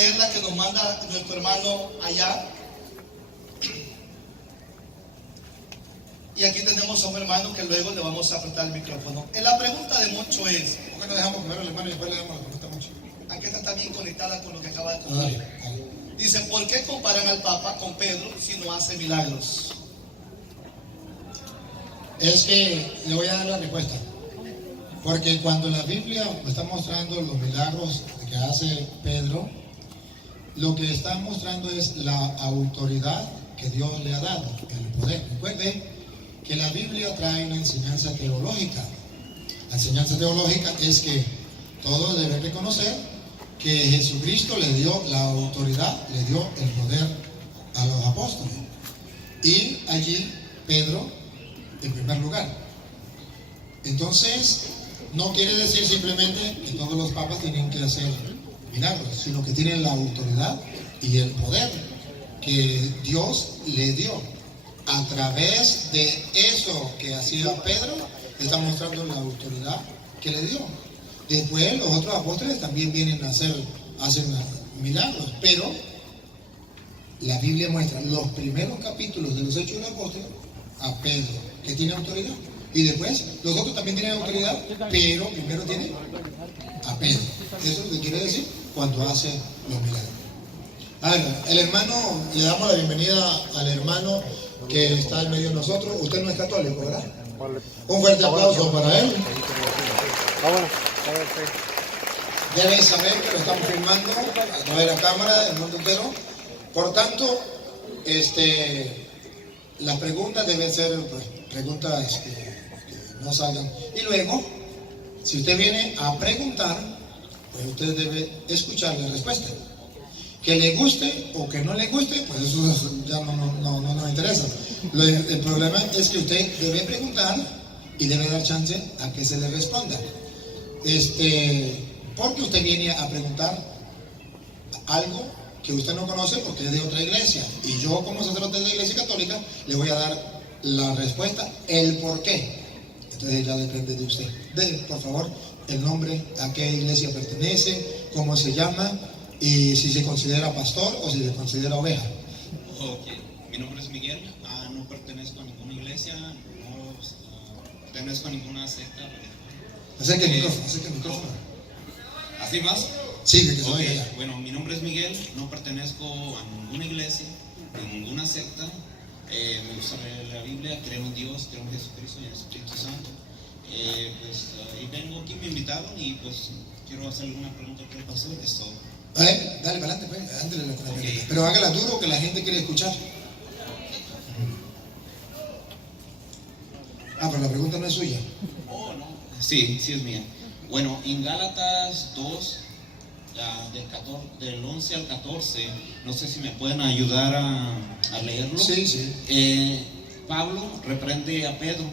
Es la que nos manda nuestro hermano allá. Y aquí tenemos a un hermano que luego le vamos a apretar el micrófono. La pregunta de mucho es, ¿por qué no dejamos primero al hermano y después le damos la pregunta a mucho? aquí está bien conectada con lo que acaba de contar. Dice, ¿por qué comparan al Papa con Pedro si no hace milagros? Es que le voy a dar la respuesta. Porque cuando la Biblia está mostrando los milagros que hace Pedro, lo que está mostrando es la autoridad que Dios le ha dado, el poder. Recuerde que la Biblia trae una enseñanza teológica. La enseñanza teológica es que todos deben reconocer que Jesucristo le dio la autoridad, le dio el poder a los apóstoles. Y allí Pedro en primer lugar. Entonces, no quiere decir simplemente que todos los papas tienen que hacer milagros, sino que tienen la autoridad y el poder que Dios le dio. A través de eso que hacía Pedro, está mostrando la autoridad que le dio. Después los otros apóstoles también vienen a hacen milagros, pero la Biblia muestra los primeros capítulos de los Hechos de los Apóstoles a Pedro, que tiene autoridad. Y después los otros también tienen autoridad, pero primero tiene a Pedro. Eso es lo que quiere decir cuando hace los milagros. A ver, el hermano, le damos la bienvenida al hermano que está en medio de nosotros. Usted no es católico, ¿verdad? Un fuerte aplauso para él. Debe saber que lo estamos filmando a través de la cámara del mundo entero. Por tanto, las preguntas deben ser pues, preguntas que no salgan. Y luego, si usted viene a preguntar, pues usted debe escuchar la respuesta. Que le guste o que no le guste, pues eso ya no nos interesa. El problema es que usted debe preguntar y debe dar chance a que se le responda. Porque usted viene a preguntar algo que usted no conoce porque es de otra iglesia. Y yo, como sacerdote de la iglesia católica, le voy a dar la respuesta, el por qué. Entonces ya depende de usted. Por favor, el nombre, a qué iglesia pertenece, cómo se llama, y si se considera pastor o si se considera oveja. Ok, mi nombre es Miguel, no pertenezco a ninguna iglesia, no pertenezco a ninguna secta. Acerca el micrófono. ¿Así más? Sí, que se okay. vaya ya. Bueno, mi nombre es Miguel, no pertenezco a ninguna iglesia, a ninguna secta. Me gusta leer la Biblia, creo en Dios, creo en Jesucristo y en el Espíritu Santo. Y vengo aquí, me invitaron y pues quiero hacer alguna pregunta al pastor, es todo. Dale para adelante, pues, ándale la pregunta. Pero hágala duro que la gente quiere escuchar. Pero la pregunta no es suya. Oh, no. Sí, sí es mía. Bueno, en Gálatas 2, del 11 al 14, no sé si me pueden ayudar a leerlo. Sí. Pablo reprende a Pedro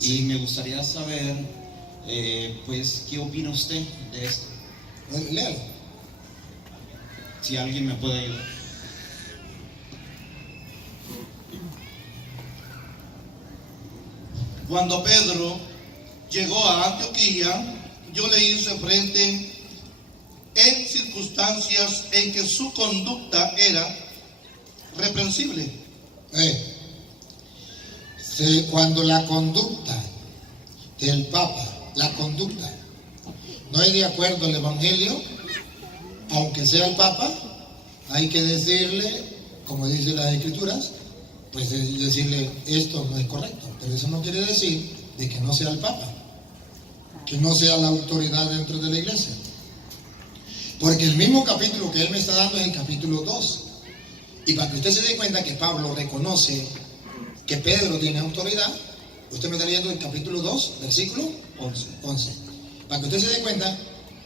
y me gustaría saber, pues, ¿qué opina usted de esto? Léalo. Si alguien me puede ayudar. Cuando Pedro llegó a Antioquía, yo le hice frente en circunstancias en que su conducta era reprensible. Cuando la conducta del Papa, no es de acuerdo al Evangelio, aunque sea el Papa, hay que decirle, como dicen las Escrituras, pues decirle esto no es correcto. Pero eso no quiere decir de que no sea el Papa, que no sea la autoridad dentro de la iglesia. Porque el mismo capítulo que él me está dando es el capítulo 2. Y para que usted se dé cuenta que Pablo reconoce que Pedro tiene autoridad, usted me está leyendo el capítulo 2, versículo 11. Para que usted se dé cuenta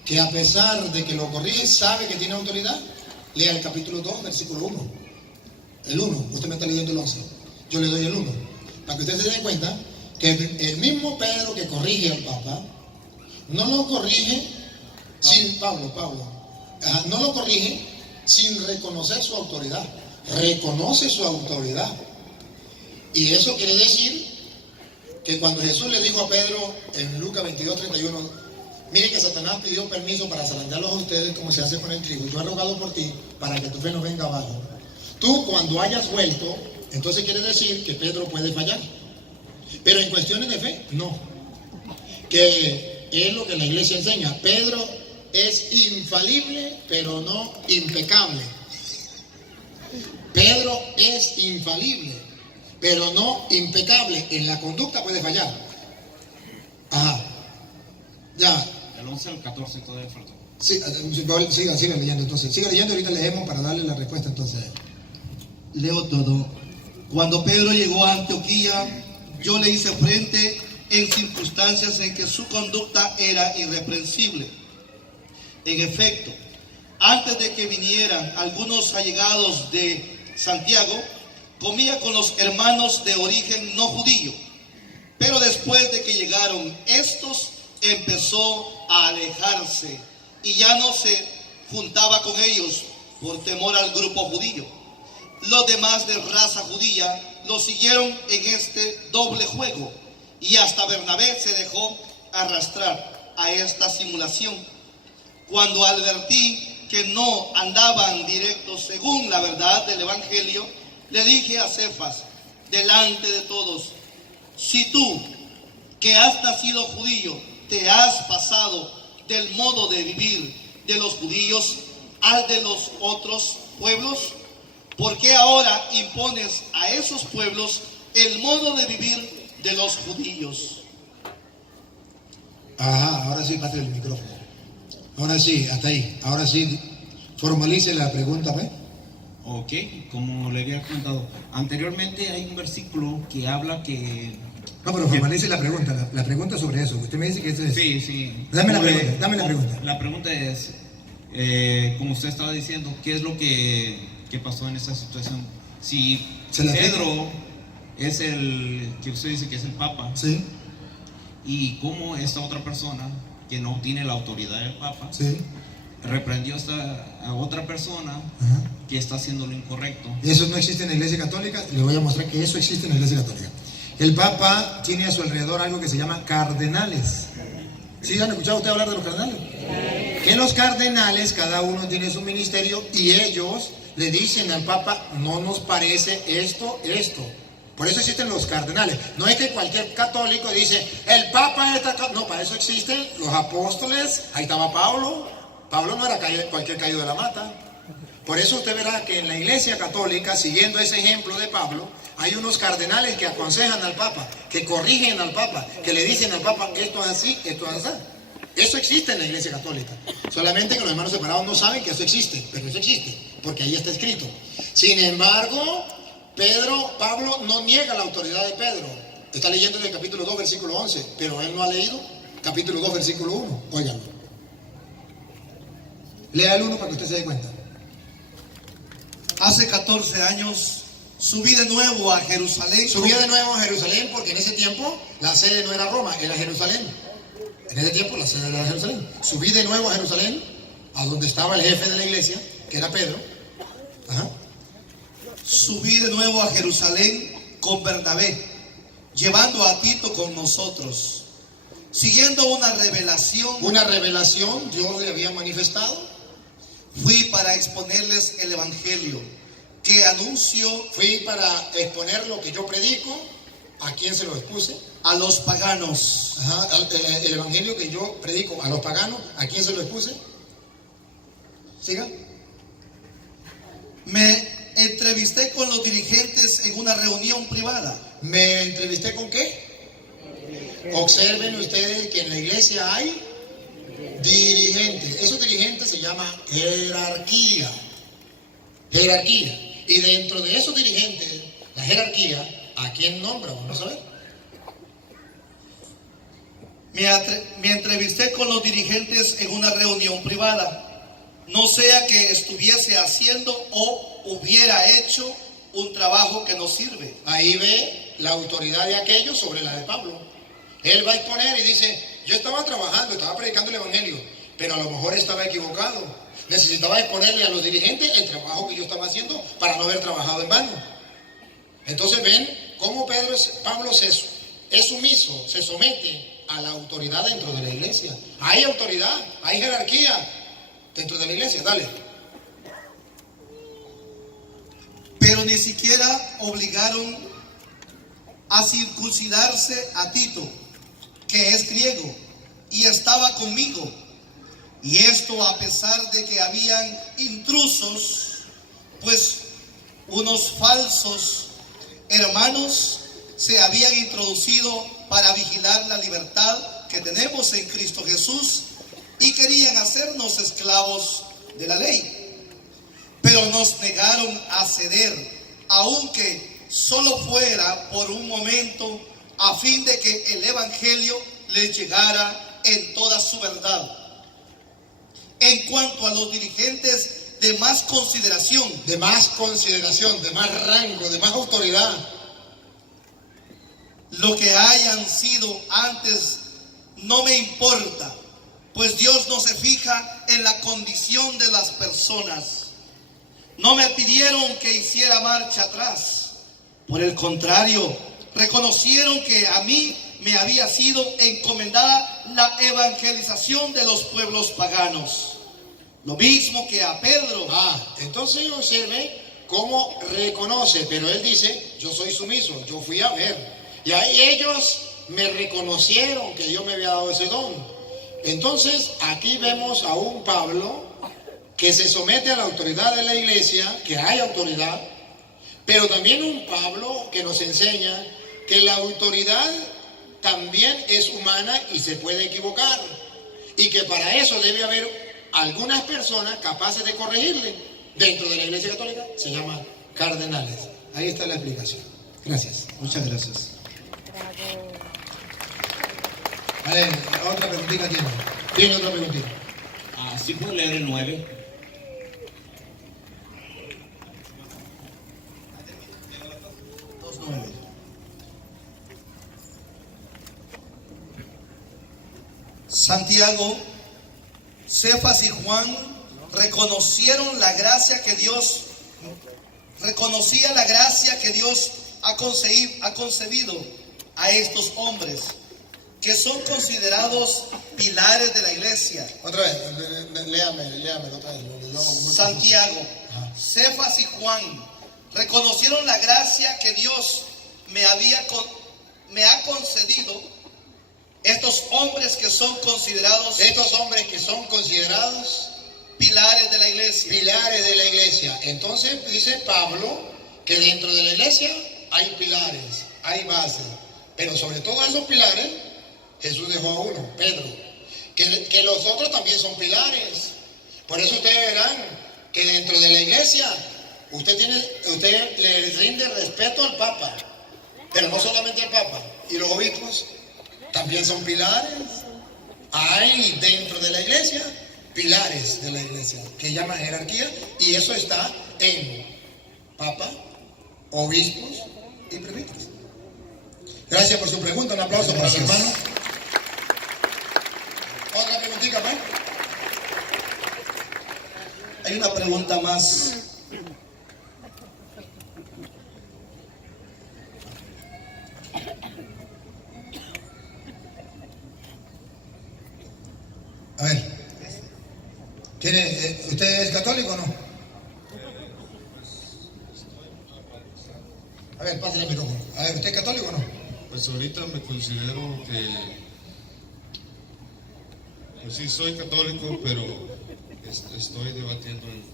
que a pesar de que lo corrige, sabe que tiene autoridad, lea el capítulo 2, versículo 1. El 1, usted me está leyendo el 11. Yo le doy el 1. Para que usted se dé cuenta que el mismo Pedro que corrige al Papa, no lo corrige sin no lo corrige sin reconocer su autoridad. Reconoce su autoridad. Y eso quiere decir que cuando Jesús le dijo a Pedro en Lucas 22:31, Mire que Satanás pidió permiso para zarandearlos a ustedes como se hace con el trigo. Yo he rogado por ti para que tu fe no venga abajo. Tú cuando hayas vuelto, entonces quiere decir que Pedro puede fallar. Pero en cuestiones de fe, no. Que es lo que la iglesia enseña. Pedro es infalible, pero no impecable. Pedro es infalible, pero no impecable. En la conducta puede fallar. Ajá. Ya. Del 11 al 14 todavía falta. Sí, siga leyendo entonces. Siga leyendo, ahorita leemos para darle la respuesta entonces. Leo todo. Cuando Pedro llegó a Antioquía, yo le hice frente en circunstancias en que su conducta era irreprensible. En efecto, antes de que vinieran algunos allegados de Santiago, comía con los hermanos de origen no judío. Pero después de que llegaron estos, empezó a alejarse y ya no se juntaba con ellos por temor al grupo judío. Los demás de raza judía lo siguieron en este doble juego y hasta Bernabé se dejó arrastrar a esta simulación. Cuando advertí que no andaban directos según la verdad del Evangelio, le dije a Cefas, delante de todos: si tú, que has nacido judío, te has pasado del modo de vivir de los judíos al de los otros pueblos, ¿por qué ahora impones a esos pueblos el modo de vivir de los judíos? Ajá, ahora sí, pase el micrófono. Ahora sí, hasta ahí. Ahora sí, formalice la pregunta, ¿ves? Ok, como le había comentado anteriormente, hay un versículo que habla que... No, pero formalice la pregunta. La pregunta sobre eso. Usted me dice que eso es... Sí. Dame la pregunta. La pregunta es, como usted estaba diciendo, ¿qué es lo que pasó en esa situación? Si Pedro es el que usted dice que es el Papa, sí, y cómo esta otra persona que no tiene la autoridad del Papa, sí, reprendió a otra persona, ajá, que está haciendo lo incorrecto. Y eso no existe en la Iglesia Católica. Le voy a mostrar que eso existe en la Iglesia Católica. El Papa tiene a su alrededor algo que se llama cardenales. ¿Sí han escuchado usted hablar de los cardenales? Que los cardenales, cada uno tiene su ministerio y ellos le dicen al Papa: no nos parece esto. Por eso existen los cardenales. No es que cualquier católico dice: el Papa está... No, para eso existen los apóstoles. Ahí estaba Pablo. Pablo no era cualquier caído de la mata. Por eso usted verá que en la Iglesia Católica, siguiendo ese ejemplo de Pablo, hay unos cardenales que aconsejan al Papa, que corrigen al Papa, que le dicen al Papa: esto es así, esto es así. Eso existe en la Iglesia Católica. Solamente que los hermanos separados no saben que eso existe, pero eso existe, porque ahí está escrito. Sin embargo, Pablo no niega la autoridad de Pedro. Está leyendo en el capítulo 2, versículo 11, pero él no ha leído capítulo 2, versículo 1. Óiganlo. Lea el 1 para que usted se dé cuenta. Hace 14 años subí de nuevo a Jerusalén. Subí de nuevo a Jerusalén porque en ese tiempo la sede no era Roma, era Jerusalén. En ese tiempo la sede era Jerusalén. Subí de nuevo a Jerusalén, a donde estaba el jefe de la iglesia, que era Pedro. Ajá. Subí de nuevo a Jerusalén con Bernabé, llevando a Tito con nosotros, siguiendo una revelación. Una revelación Dios le había manifestado. Fui para exponerles el evangelio que anuncio. Fui para exponer lo que yo predico. ¿A quién se lo expuse? A los paganos. Ajá, el evangelio que yo predico a los paganos, ¿a quién se lo expuse? Siga. Me entrevisté con los dirigentes en una reunión privada. ¿Me entrevisté con qué? Observen ustedes que en la iglesia hay dirigentes. Esos dirigentes se llaman jerarquía. Y dentro de esos dirigentes, la jerarquía, ¿a quién nombra? Vamos a ver. Me entrevisté con los dirigentes en una reunión privada. No sea que estuviese haciendo o hubiera hecho un trabajo que no sirve. Ahí ve la autoridad de aquellos sobre la de Pablo. Él va a exponer y dice: yo estaba trabajando, estaba predicando el evangelio, pero a lo mejor estaba equivocado. Necesitaba exponerle a los dirigentes el trabajo que yo estaba haciendo para no haber trabajado en vano. Entonces ven cómo Pablo es sumiso, se somete a la autoridad dentro de la iglesia. Hay autoridad, hay jerarquía dentro de la iglesia. Dale. Pero ni siquiera obligaron a circuncidarse a Tito, que es griego, y estaba conmigo. Y esto a pesar de que habían intrusos, pues unos falsos hermanos se habían introducido para vigilar la libertad que tenemos en Cristo Jesús y querían hacernos esclavos de la ley. Pero nos negaron a ceder, aunque solo fuera por un momento, a fin de que el evangelio les llegara en toda su verdad. En cuanto a los dirigentes de más consideración, de más rango, de más autoridad, lo que hayan sido antes no me importa, pues Dios no se fija en la condición de las personas. No me pidieron que hiciera marcha atrás. Por el contrario, reconocieron que a mí me había sido encomendada la evangelización de los pueblos paganos. Lo mismo que a Pedro. Entonces observe cómo reconoce, pero él dice, yo soy sumiso, yo fui a ver. Y ahí ellos me reconocieron que Dios me había dado ese don. Entonces aquí vemos a un Pablo que se somete a la autoridad de la iglesia, que hay autoridad, pero también un Pablo que nos enseña que la autoridad también es humana y se puede equivocar, y que para eso debe haber algunas personas capaces de corregirle. Dentro de la iglesia católica se llama cardenales. Ahí está la explicación. Gracias. Muchas gracias. A ver, otra preguntita tiene. ¿Tiene otra preguntita? ¿Sí puedo leer el 9? Santiago, Cefas y Juan reconocieron la gracia que Dios ha concebido a estos hombres, que son considerados pilares de la iglesia. Otra vez, léame otra vez. Santiago, Cefas y Juan reconocieron la gracia que Dios me ha concedido. Estos hombres que son considerados pilares de la iglesia. Entonces dice Pablo que dentro de la iglesia hay pilares, hay bases, pero sobre todo esos pilares Jesús dejó a uno, Pedro, que los otros también son pilares. Por eso ustedes verán que dentro de la iglesia usted le rinde respeto al Papa, pero no solamente al Papa, y los obispos también son pilares. Hay dentro de la iglesia pilares de la iglesia que llaman jerarquía, y eso está en Papa, obispos y presbíteros. Gracias por su pregunta, un aplauso para su hermano. Otra preguntita, ¿no? Hay una pregunta más. A ver, ¿usted es católico o no? A ver, pásale el micrófono. A ver, ¿usted es católico o no? Pues ahorita me considero que, pues sí, soy católico, pero estoy debatiendo en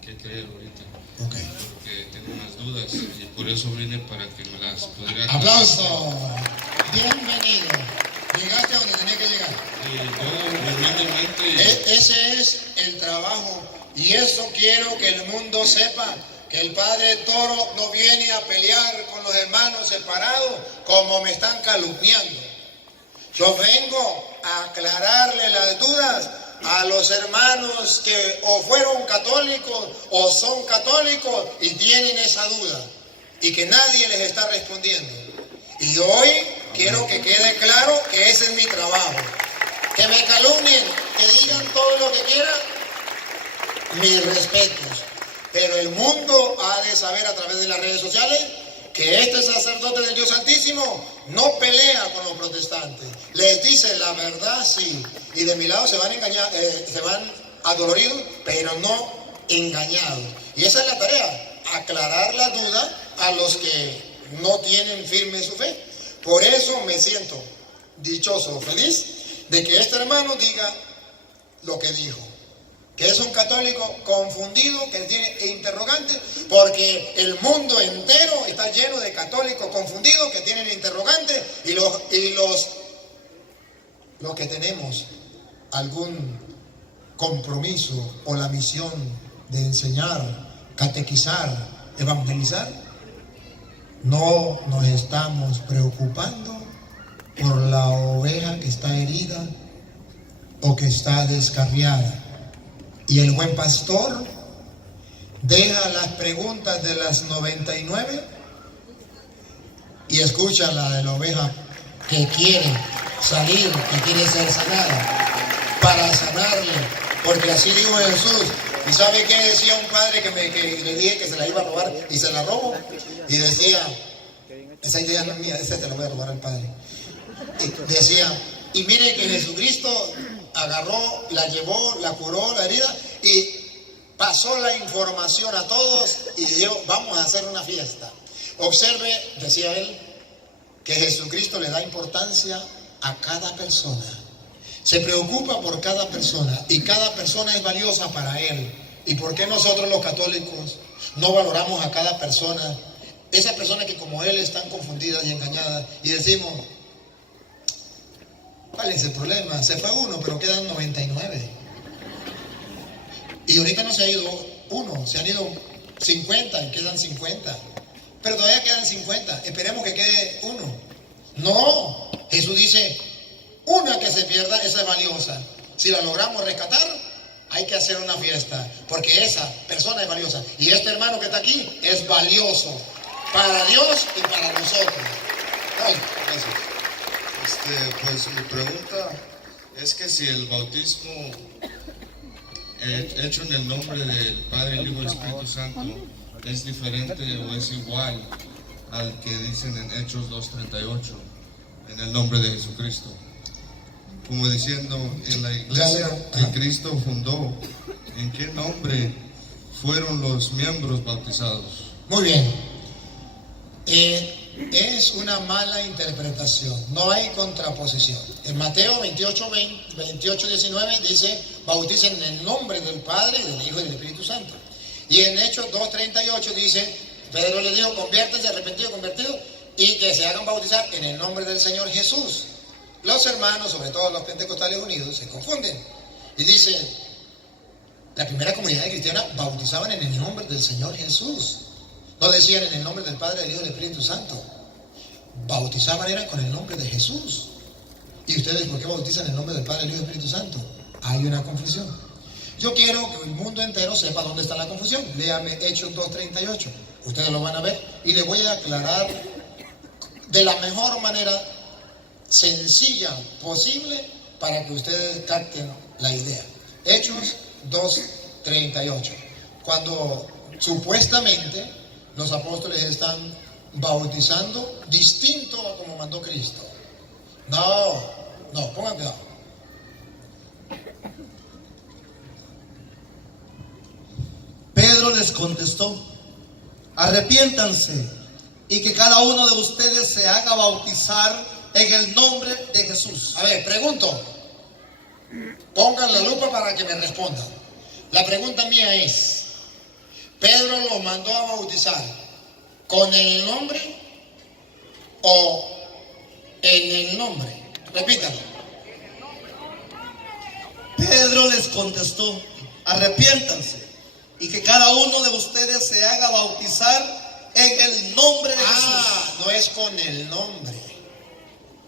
qué creer ahorita. Ok. Porque tengo unas dudas y por eso vine para que me las pudiera... ¡Aplauso! Bienvenido. Llegaste a donde tenía que llegar. Y yo, humildemente... Ese es el trabajo, y eso quiero que el mundo sepa, que el Padre Toro no viene a pelear con los hermanos separados como me están calumniando. Yo vengo a aclararle las dudas a los hermanos que o fueron católicos o son católicos y tienen esa duda y que nadie les está respondiendo. Y hoy quiero que quede claro que ese es mi trabajo. Que me calumnien, que digan todo lo que quieran, mis respetos. Pero el mundo ha de saber a través de las redes sociales que este sacerdote del Dios Altísimo no pelea con los protestantes. Les dice la verdad, sí. Y de mi lado se van se van adoloridos, pero no engañados. Y esa es la tarea, aclarar la duda a los que no tienen firme su fe. Por eso me siento dichoso, feliz, de que este hermano diga lo que dijo. Que es un católico confundido, que tiene interrogantes, porque el mundo entero está lleno de católicos confundidos que tienen interrogantes, y los que tenemos algún compromiso o la misión de enseñar, catequizar, evangelizar, no nos estamos preocupando por la oveja que está herida o que está descarriada. Y el buen pastor deja las preguntas de las 99 y escucha la de la oveja que quiere salir, que quiere ser sanada, para sanarle, porque así dijo Jesús. ¿Y sabe qué decía un padre que le dije que se la iba a robar y se la robó? Y decía, esa idea no es mía, esa te la voy a robar al padre. Y decía, y mire que Jesucristo agarró, la llevó, la curó, la herida, y pasó la información a todos y dijo, vamos a hacer una fiesta. Observe, decía él, que Jesucristo le da importancia a cada persona. Se preocupa por cada persona y cada persona es valiosa para él. ¿Y por qué nosotros los católicos no valoramos a cada persona? Esas personas que como él están confundidas y engañadas, y decimos, ¿cuál es el problema? Se fue uno, pero quedan 99. Y ahorita no se ha ido uno, se han ido 50 y quedan 50. Pero todavía quedan 50. Esperemos que quede uno. No, Jesús dice, una que se pierda, esa es valiosa. Si la logramos rescatar, hay que hacer una fiesta, porque esa persona es valiosa. Y este hermano que está aquí es valioso para Dios y para nosotros. Ay, gracias. Pues mi pregunta es que si el bautismo hecho en el nombre del Padre, el Hijo y el Espíritu Santo es diferente o es igual al que dicen en Hechos 2:38, en el nombre de Jesucristo. Como diciendo, en la iglesia que Cristo fundó, ¿en qué nombre fueron los miembros bautizados? Muy bien. Es una mala interpretación, no hay contraposición. En Mateo 28:19 dice, bauticen en el nombre del Padre, del Hijo y del Espíritu Santo. Y en Hechos 2:38 dice, Pedro le dijo, conviértanse, arrepentidos, convertidos, y que se hagan bautizar en el nombre del Señor Jesús. Los hermanos, sobre todo los pentecostales unidos, se confunden. Y dice, la primera comunidad cristiana bautizaban en el nombre del Señor Jesús. No decían en el nombre del Padre, del Hijo y del Espíritu Santo. Bautizaban era con el nombre de Jesús. ¿Y ustedes por qué bautizan en el nombre del Padre, del Hijo y del Espíritu Santo? Hay una confusión. Yo quiero que el mundo entero sepa dónde está la confusión. Léame Hechos 2:38. Ustedes lo van a ver. Y les voy a aclarar de la mejor manera sencilla posible para que ustedes capten la idea. Hechos 2:38. Cuando supuestamente los apóstoles están bautizando distinto a como mandó Cristo. No, pongan cuidado. Pedro les contestó, arrepiéntanse y que cada uno de ustedes se haga bautizar en el nombre de Jesús. A ver, pregunto. Pongan la lupa para que me respondan. La pregunta mía es, ¿Pedro los mandó a bautizar con el nombre o en el nombre? Repítalo. Pedro les contestó, arrepiéntanse y que cada uno de ustedes se haga bautizar en el nombre de Jesús. No es con el nombre,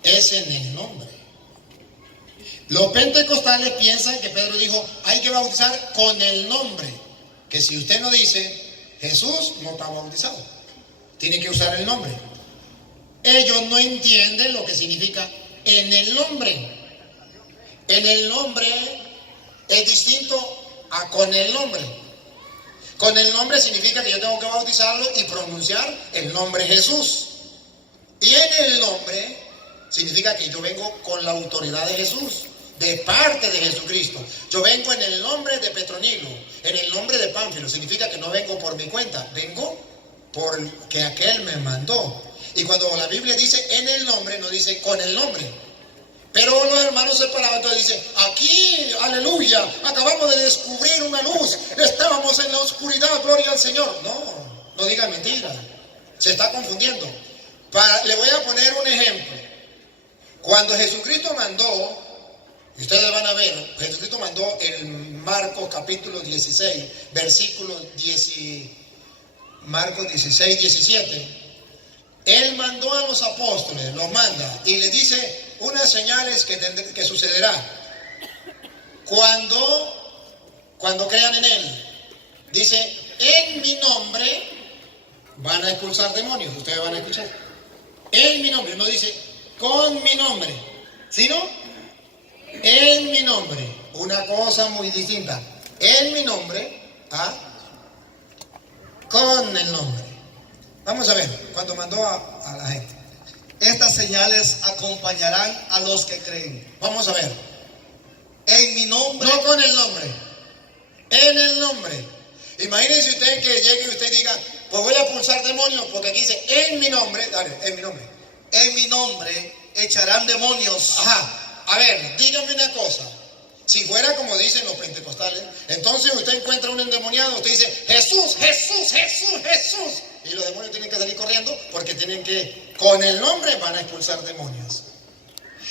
es en el nombre. Los pentecostales piensan que Pedro dijo, hay que bautizar con el nombre. Que si usted no dice Jesús, no está bautizado. Tiene que usar el nombre. Ellos no entienden lo que significa en el nombre. En el nombre es distinto a con el nombre. Con el nombre significa que yo tengo que bautizarlo y pronunciar el nombre Jesús. Y en el nombre significa que yo vengo con la autoridad de Jesús, de parte de Jesucristo. Yo vengo en el nombre de Petronilo, en el nombre de Pánfilo. Significa que no vengo por mi cuenta, vengo porque aquel me mandó. Y cuando la Biblia dice en el nombre, no dice con el nombre. Pero los hermanos separados entonces dicen, aquí, aleluya, acabamos de descubrir una luz, estábamos en la oscuridad, gloria al Señor. No digan mentira, se está confundiendo. Le voy a poner un ejemplo. Cuando Jesucristo mandó, y ustedes van a ver, Jesucristo mandó en Marcos capítulo 16, versículos Marcos 16, 17. Él mandó a los apóstoles, los manda y les dice unas señales que sucederá cuando crean en Él. Dice, en mi nombre van a expulsar demonios. Ustedes van a escuchar. En mi nombre, no dice con mi nombre, sino en mi nombre. Una cosa muy distinta. En mi nombre, con el nombre. Vamos a ver, cuando mandó a la gente. Estas señales acompañarán a los que creen. Vamos a ver. En mi nombre. No con el nombre. En el nombre. Imagínense usted que llegue y usted diga, pues voy a expulsar demonios, porque aquí dice, en mi nombre, dale, en mi nombre. En mi nombre echarán demonios. Ajá. A ver, dígame una cosa. Si fuera como dicen los pentecostales, entonces usted encuentra un endemoniado, usted dice, Jesús, Jesús, Jesús, Jesús. Y los demonios tienen que salir corriendo porque tienen que, con el nombre van a expulsar demonios.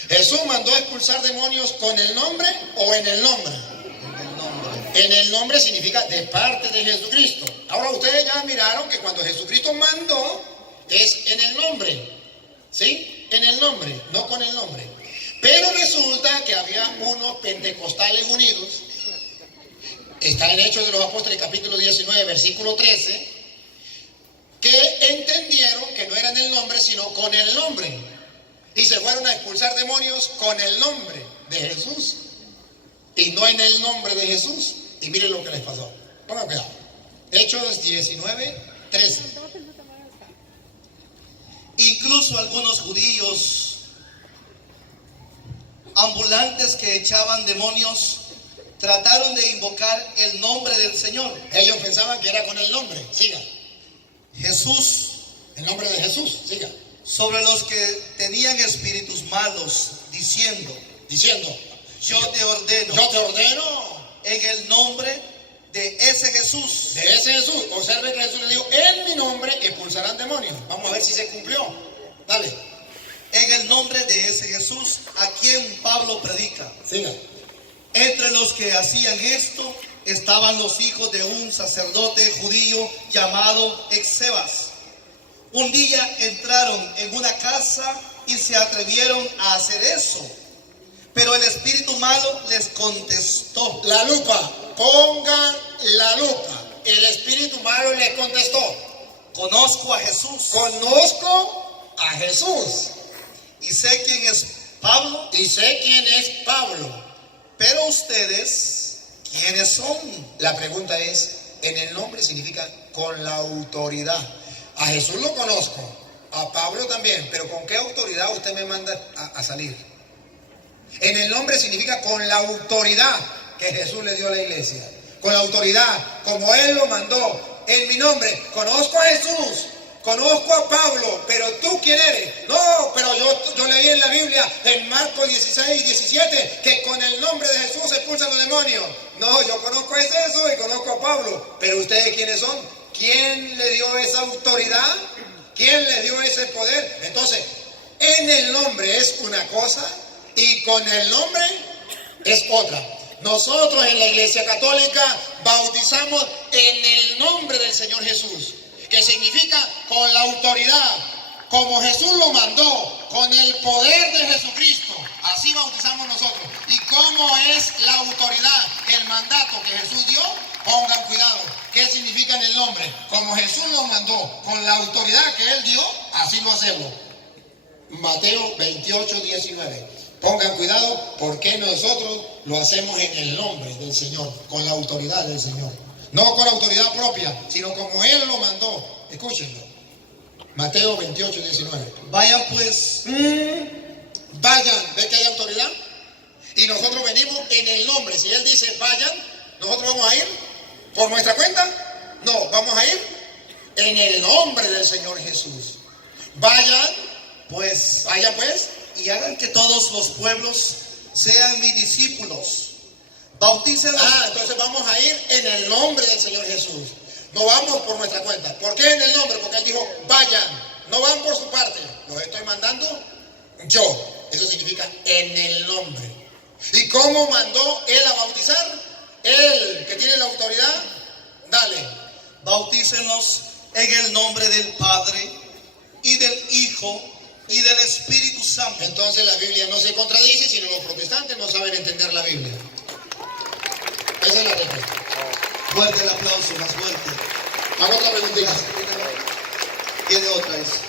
¿Jesús mandó a expulsar demonios con el nombre o en el nombre? En el nombre. En el nombre significa de parte de Jesucristo. Ahora ustedes ya miraron que cuando Jesucristo mandó es en el nombre. ¿Sí? En el nombre, no con el nombre. Pero resulta que había unos pentecostales unidos. Está en Hechos de los Apóstoles capítulo 19 versículo 13, que entendieron que no era en el nombre sino con el nombre, y se fueron a expulsar demonios con el nombre de Jesús y no en el nombre de Jesús. Y miren lo que les pasó. Pongan cuidado. Hechos 19, 13. Incluso algunos judíos ambulantes que echaban demonios trataron de invocar el nombre del Señor. Ellos pensaban que era con el nombre. Siga. Jesús. El nombre de Jesús. Siga. Sobre los que tenían espíritus malos, diciendo, yo te ordeno en el nombre de ese Jesús. De ese Jesús. Observe que Jesús le dijo, en mi nombre expulsarán demonios. Vamos a ver si se cumplió. Dale. En el nombre de ese Jesús, a quien Pablo predica. Siga. Entre los que hacían esto estaban los hijos de un sacerdote judío llamado Escevas. Un día entraron en una casa y se atrevieron a hacer eso. Pero el espíritu malo les contestó. La lupa, pongan la lupa. El espíritu malo les contestó. Conozco a Jesús. Conozco a Jesús. Y sé quién es Pablo. Y sé quién es Pablo. Pero ustedes, ¿quiénes son? La pregunta es, en el nombre significa con la autoridad. A Jesús lo conozco, a Pablo también, pero ¿con qué autoridad usted me manda a salir? En el nombre significa con la autoridad que Jesús le dio a la iglesia. Con la autoridad, como Él lo mandó. En mi nombre, conozco a Jesús, conozco a Pablo, pero ¿tú quién eres? No, pero yo leí en la Biblia, en Marcos 16, 17, que con el nombre de Jesús se expulsan los demonios. No, yo conozco a Jesús y conozco a Pablo, pero ¿ustedes quiénes son? ¿Quién le dio esa autoridad? ¿Quién le dio ese poder? Entonces, en el nombre es una cosa y con el nombre es otra. Nosotros en la Iglesia Católica bautizamos en el nombre del Señor Jesús, que significa con la autoridad, como Jesús lo mandó, con el poder de Jesucristo. Así bautizamos nosotros. ¿Y cómo es la autoridad, el mandato que Jesús dio? Pongan cuidado. ¿Qué significa en el nombre? Como Jesús lo mandó, con la autoridad que Él dio, así lo hacemos. Mateo 28, 19. Pongan cuidado porque nosotros lo hacemos en el nombre del Señor, con la autoridad del Señor. No con autoridad propia, sino como Él lo mandó. Escúchenlo. Mateo 28, 19. Vayan pues, Vayan, ¿ve que hay autoridad? Y nosotros venimos en el nombre. Si Él dice vayan, nosotros vamos a ir por nuestra cuenta. No, vamos a ir en el nombre del Señor Jesús. Vayan pues, y hagan que todos los pueblos sean mis discípulos. Bautícenlos. entonces vamos a ir en el nombre del Señor Jesús. No vamos por nuestra cuenta. ¿Por qué en el nombre? Porque Él dijo, vayan. No van por su parte. Los estoy mandando yo. Eso significa en el nombre. ¿Y cómo mandó Él a bautizar? Él, que tiene la autoridad, dale. Bautícenlos en el nombre del Padre y del Hijo y del Espíritu Santo. Entonces la Biblia no se contradice, sino los protestantes no saben entender la Biblia. Esa es la respuesta. Fuerte el aplauso, más fuerte. Hago otra preguntita. Tiene otra esa.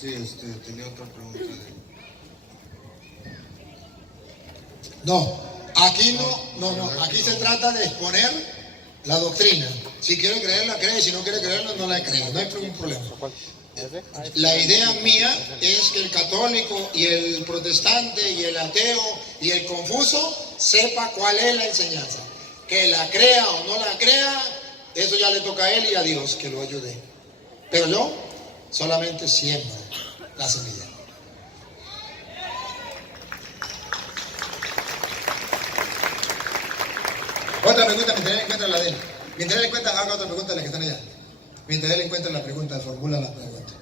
Sí, tenía otra pregunta. No, aquí no, aquí se trata de exponer la doctrina. Si quiere creerla, cree, si no quiere creerla, no la cree, no hay ningún problema. La idea mía es que el católico y el protestante y el ateo y el confuso sepa cuál es la enseñanza. Que la crea o no la crea, eso ya le toca a él y a Dios que lo ayude. Pero yo solamente siembro la semilla. Otra pregunta, mientras él encuentra la de él. Mientras él encuentra, haga otra pregunta a las que están allá. Mientras él encuentra la pregunta, formula la pregunta.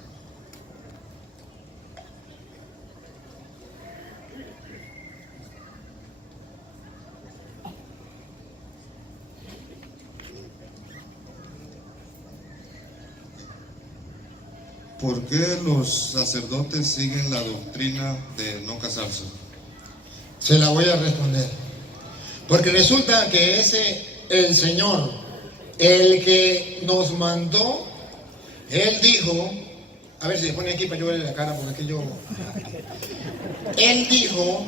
¿Por qué los sacerdotes siguen la doctrina de no casarse? Se la voy a responder. Porque resulta que el Señor, el que nos mandó, Él dijo, a ver si se pone aquí para yo verle la cara, porque Él dijo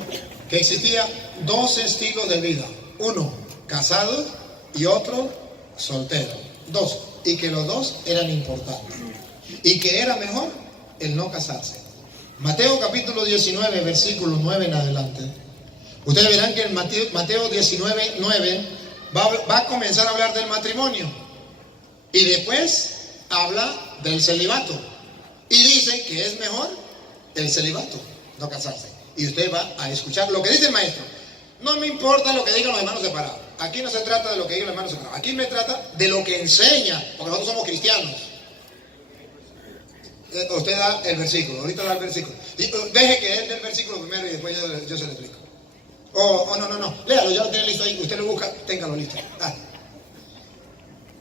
que existía dos estilos de vida. Uno, casado, y otro, soltero. Dos. Y que los dos eran importantes. Y que era mejor el no casarse. Mateo capítulo 19, versículo 9 en adelante. Ustedes verán que en Mateo 19, 9 va a comenzar a hablar del matrimonio. Y después habla del celibato. Y dice que es mejor el celibato, no casarse. Y usted va a escuchar lo que dice el maestro. No me importa lo que digan los hermanos separados. Aquí no se trata de lo que digan los hermanos separados. Aquí me trata de lo que enseña, porque nosotros somos cristianos. Usted da el versículo, ahorita da el versículo. Deje que él dé el versículo primero y después yo se lo explico. No. Léalo, ya lo tiene listo ahí. Usted lo busca, téngalo listo. Dale.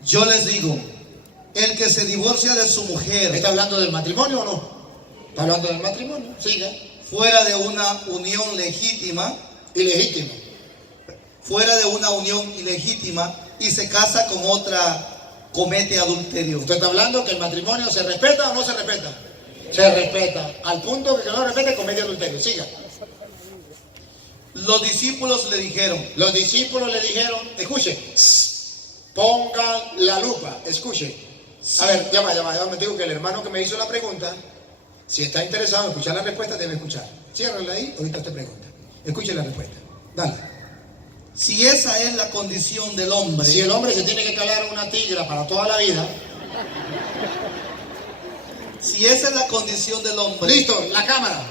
Yo les digo, el que se divorcia de su mujer ¿Está hablando del matrimonio o no? Está hablando del matrimonio, siga. fuera de una unión legítima, Ilegítimo. fuera de una unión ilegítima y se casa con otra, comete adulterio. Usted está hablando que el matrimonio se respeta o no se respeta. Se respeta. Al punto que no lo respete, comete adulterio. Siga. Los discípulos le dijeron, Los discípulos le dijeron, escuche, pongan la lupa, escuche. A ver, ya va, me digo que el hermano que me hizo la pregunta, si está interesado en escuchar la respuesta, debe escuchar. Ciérrala ahí, ahorita te pregunta. Escuche la respuesta. Dale. si esa es la condición del hombre, Si el hombre se tiene que calar una tigra para toda la vida, si esa es la condición del hombre listo, la cámara.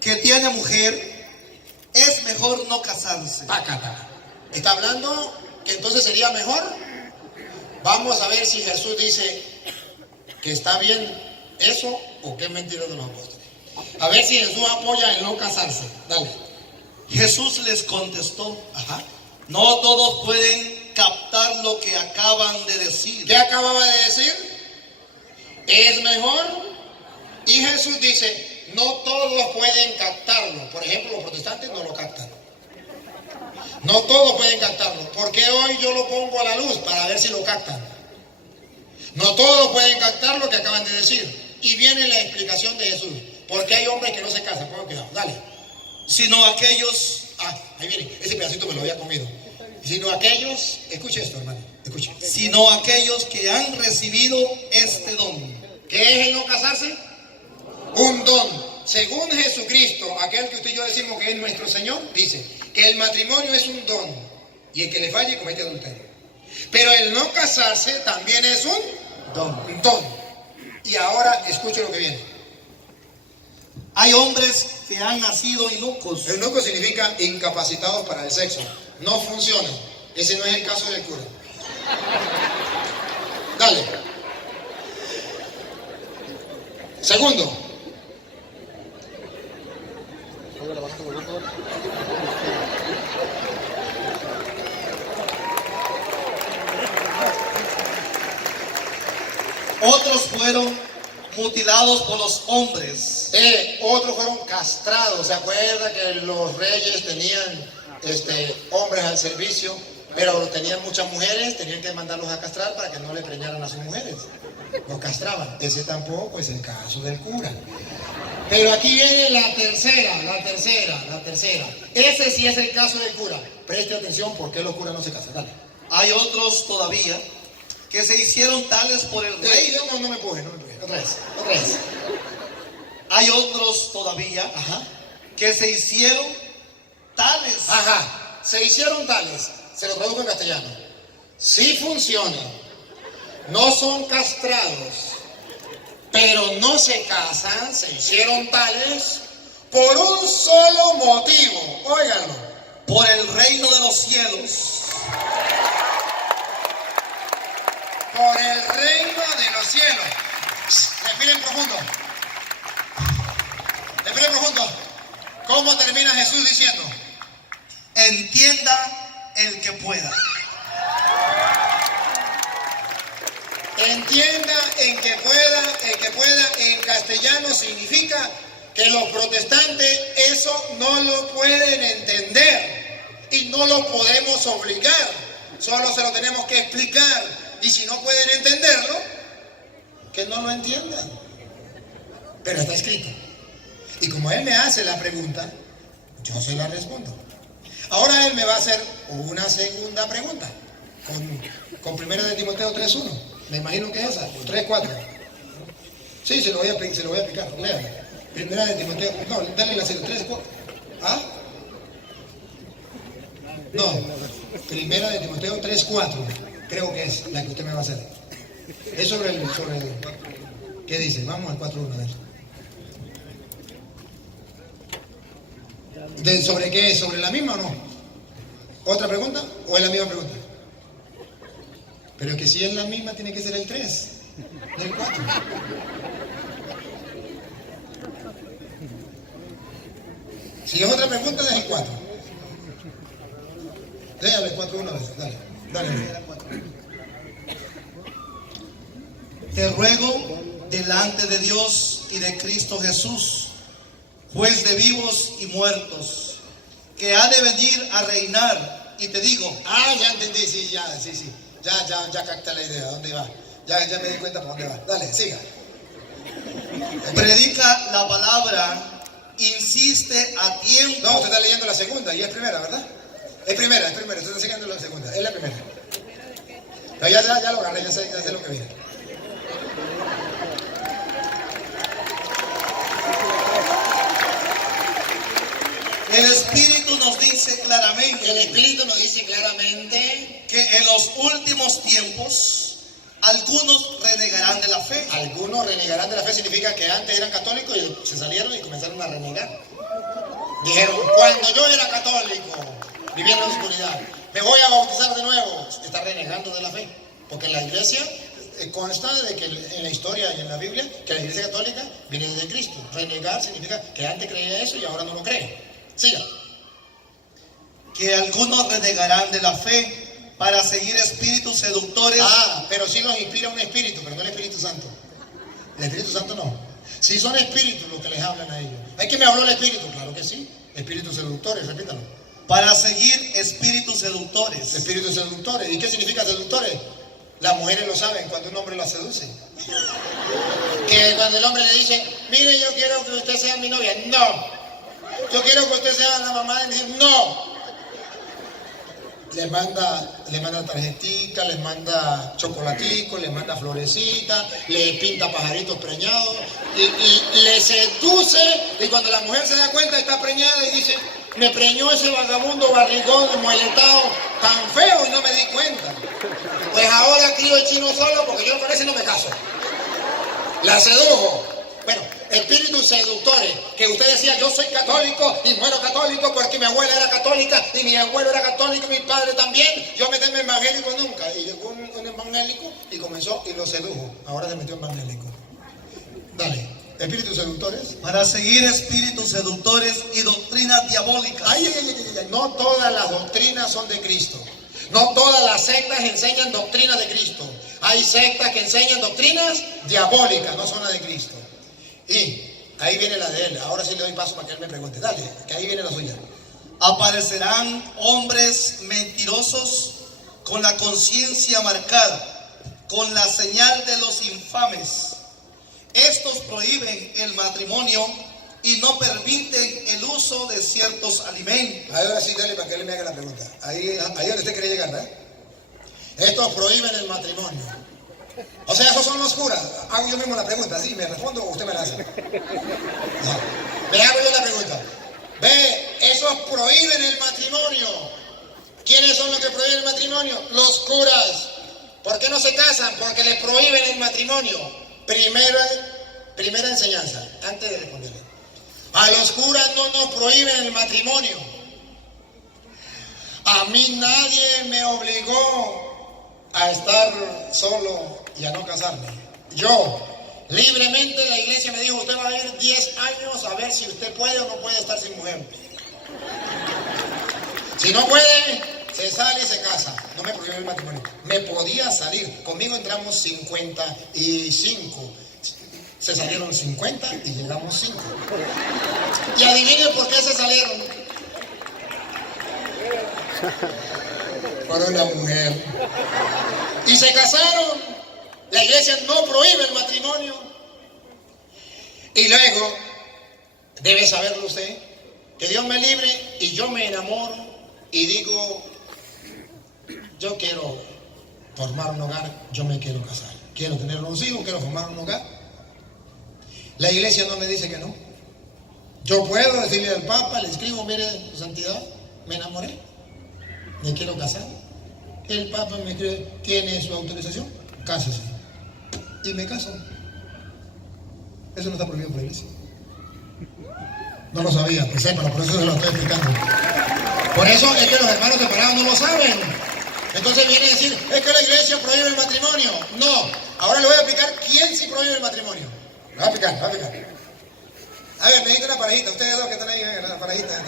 que tiene mujer, es mejor no casarse. Tácata. Está hablando que entonces sería mejor. Vamos a ver si Jesús dice que está bien eso o que es mentira de los apóstoles. A ver si Jesús apoya el no casarse. Dale. Jesús les contestó, Ajá. no todos pueden captar lo que acaban de decir. ¿Qué acababa de decir? Es mejor. Y Jesús dice, no todos pueden captarlo. Por ejemplo, los protestantes no lo captan. No todos pueden captarlo. ¿Por qué hoy yo lo pongo a la luz? Para ver si lo captan. No todos pueden captar lo que acaban de decir. Y viene la explicación de Jesús. ¿Por qué hay hombres que no se casan? Pongan cuidado. Dale. Sino aquellos Ahí viene. Ese pedacito me lo había comido. Sino aquellos, escuche esto, hermano, escuche. sino aquellos que han recibido este don. ¿Qué es el no casarse? Un don. Según Jesucristo, aquel que usted y yo decimos que es nuestro Señor, dice que el matrimonio es un don y el que le falle comete adulterio. Pero el no casarse también es un don. Y ahora escuche lo que viene. Hay hombres que han nacido inucos. Eunuco significa incapacitados para el sexo. No funciona. Ese no es el caso del cura. Dale. Segundo. Otros fueron mutilados por los hombres. Otros fueron castrados. ¿Se acuerda que los reyes tenían hombres al servicio, pero tenían muchas mujeres? Tenían que mandarlos a castrar para que no le preñaran a sus mujeres. Los castraban. Ese tampoco es el caso del cura. Pero aquí viene la tercera. Ese sí es el caso del cura. Preste atención, ¿por qué los curas no se casan? Dale. Hay otros todavía que se hicieron tales por el rey. No me empuje. Otra vez. Hay otros todavía Ajá. que se hicieron tales. Ajá. Se hicieron tales. Se lo traduzco en castellano. Sí funciona. No son castrados, pero no se casan. Se hicieron tales por un solo motivo. Óiganlo. Por el reino de los cielos. Por el reino de los cielos. Respiren profundo. ¿Cómo termina Jesús diciendo? Entienda el que pueda. Entienda el que pueda en castellano significa que los protestantes eso no lo pueden entender y no lo podemos obligar, solo se lo tenemos que explicar, y si no pueden entenderlo, que no lo entiendan. Pero está escrito. Y como él me hace la pregunta, yo se la respondo. Ahora él me va a hacer una segunda pregunta con 1 de Timoteo 3:1. Me imagino que es esa, 3:4. Sí, se lo voy a explicar. Léalo. 1 de Timoteo, no, dale la 3:4. ¿Ah? No, 1 de Timoteo 3:4. Creo que es la que usted me va a hacer. Es sobre el ¿qué dice? Vamos al 4:1 a ver. ¿Sobre qué es? ¿Sobre la misma o no? ¿Otra pregunta? ¿O es la misma pregunta? Pero que si es la misma tiene que ser el 3, no el 4. Si es otra pregunta, es el 4. Léale 4:1 a veces, dale. Te ruego delante de Dios y de Cristo Jesús, juez de vivos y muertos, que ha de venir a reinar, y te digo. Ya entendí, sí. Ya capté la idea, ¿dónde va? Ya me di cuenta por dónde va. Dale, siga. Predica la palabra, insiste a tiempo. No, usted está leyendo la segunda y es primera, ¿verdad? Es primera, usted está siguiendo la segunda, es la primera. Pero ya lo agarré, ya sé lo que viene. El Espíritu nos dice claramente. Que en los últimos tiempos algunos renegarán de la fe. Algunos renegarán de la fe significa que antes eran católicos y se salieron y comenzaron a renegar. Dijeron, cuando yo era católico, vivía en la oscuridad, me voy a bautizar de nuevo. Está renegando de la fe. Porque en la iglesia consta de que en la historia y en la Biblia, que la iglesia católica viene desde Cristo. Renegar significa que antes creía eso y ahora no lo cree. Siga. Que algunos renegarán de la fe para seguir espíritus seductores. Pero sí los inspira un espíritu, pero no el Espíritu Santo. El Espíritu Santo no. Si son espíritus los que les hablan a ellos. ¿Es que me habló el Espíritu? Claro que sí. Espíritus seductores, repítalo. Para seguir espíritus seductores. Espíritus seductores. ¿Y qué significa seductores? Las mujeres lo saben cuando un hombre las seduce. Que cuando el hombre le dice, mire, yo quiero que usted sea mi novia. No. Yo quiero que usted sea la mamá de mi hijo. No. les manda tarjetica, les manda chocolatico, les manda florecita, les pinta pajaritos preñados y les seduce, y cuando la mujer se da cuenta está preñada y dice, me preñó ese vagabundo barrigón, mueletado, tan feo y no me di cuenta. Pues ahora crío el chino solo porque yo con ese no me caso. La sedujo. Bueno, espíritus seductores, que usted decía, yo soy católico y muero católico porque mi abuela era católica y mi abuelo era católico y mi padre también. Yo meterme evangélico nunca. Y llegó un evangélico y comenzó y lo sedujo. Ahora se metió evangélico. Dale, espíritus seductores. Para seguir espíritus seductores y doctrinas diabólicas. Ay. No todas las doctrinas son de Cristo. No todas las sectas enseñan doctrinas de Cristo. Hay sectas que enseñan doctrinas diabólicas, no son las de Cristo. Y ahí viene la de él. Ahora sí le doy paso para que él me pregunte. Dale, que ahí viene la suya. Aparecerán hombres mentirosos con la conciencia marcada, con la señal de los infames. Estos prohíben el matrimonio y no permiten el uso de ciertos alimentos. Ahora sí, dale para que él me haga la pregunta. Ahí donde usted quiere llegar, ¿verdad? Estos prohíben el matrimonio. O sea, esos son los curas. Hago yo mismo la pregunta, ¿sí? ¿Me respondo o usted me la hace? No. Me hago yo la pregunta. Ve, esos prohíben el matrimonio. ¿Quiénes son los que prohíben el matrimonio? Los curas. ¿Por qué no se casan? Porque les prohíben el matrimonio. Primera enseñanza, antes de responderle. A los curas no nos prohíben el matrimonio. A mí nadie me obligó a estar solo y a no casarme. Yo, libremente, la iglesia me dijo, usted va a ir 10 años a ver si usted puede o no puede estar sin mujer. Si no puede, se sale y se casa. No me prohíbe el matrimonio. Me podía salir. Conmigo entramos 55. Se salieron 50 y llegamos 5. Y adivinen por qué se salieron. Por una mujer. Y se casaron. La iglesia no prohíbe el matrimonio. Y luego, debe saberlo usted, que Dios me libre y yo me enamoro y digo, yo quiero formar un hogar, yo me quiero casar. Quiero tener unos hijos, quiero formar un hogar. La iglesia no me dice que no. Yo puedo decirle al Papa, le escribo, mire, su santidad, me enamoré, me quiero casar. El Papa me escribe, ¿tiene su autorización? Cásese. Y me caso. Eso no está prohibido por la iglesia. No lo sabía, pues sépalo, por eso se lo estoy explicando. Por eso es que los hermanos separados no lo saben. Entonces viene a decir, es que la iglesia prohíbe el matrimonio. No, ahora le voy a explicar quién sí prohíbe el matrimonio. Lo voy a explicar. A ver, me dijiste una parejita, ustedes dos que están ahí, la parejita.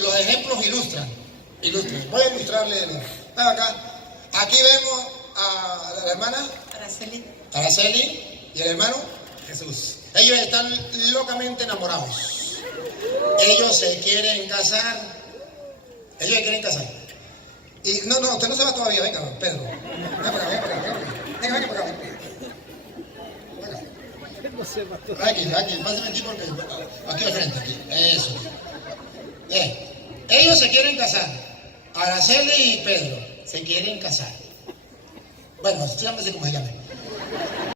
Los ejemplos ilustran. Voy a ilustrarle. Acá. Aquí vemos a la hermana Araceli y el hermano Jesús. Ellos están locamente enamorados. Ellos se quieren casar. Y no, usted no se va todavía, venga, Pedro. Venga para acá. Venga para acá. Aquí, pásame aquí porque aquí al frente, aquí. Eso. Ellos se quieren casar. Araceli y Pedro se quieren casar. Bueno, llámese como se llame.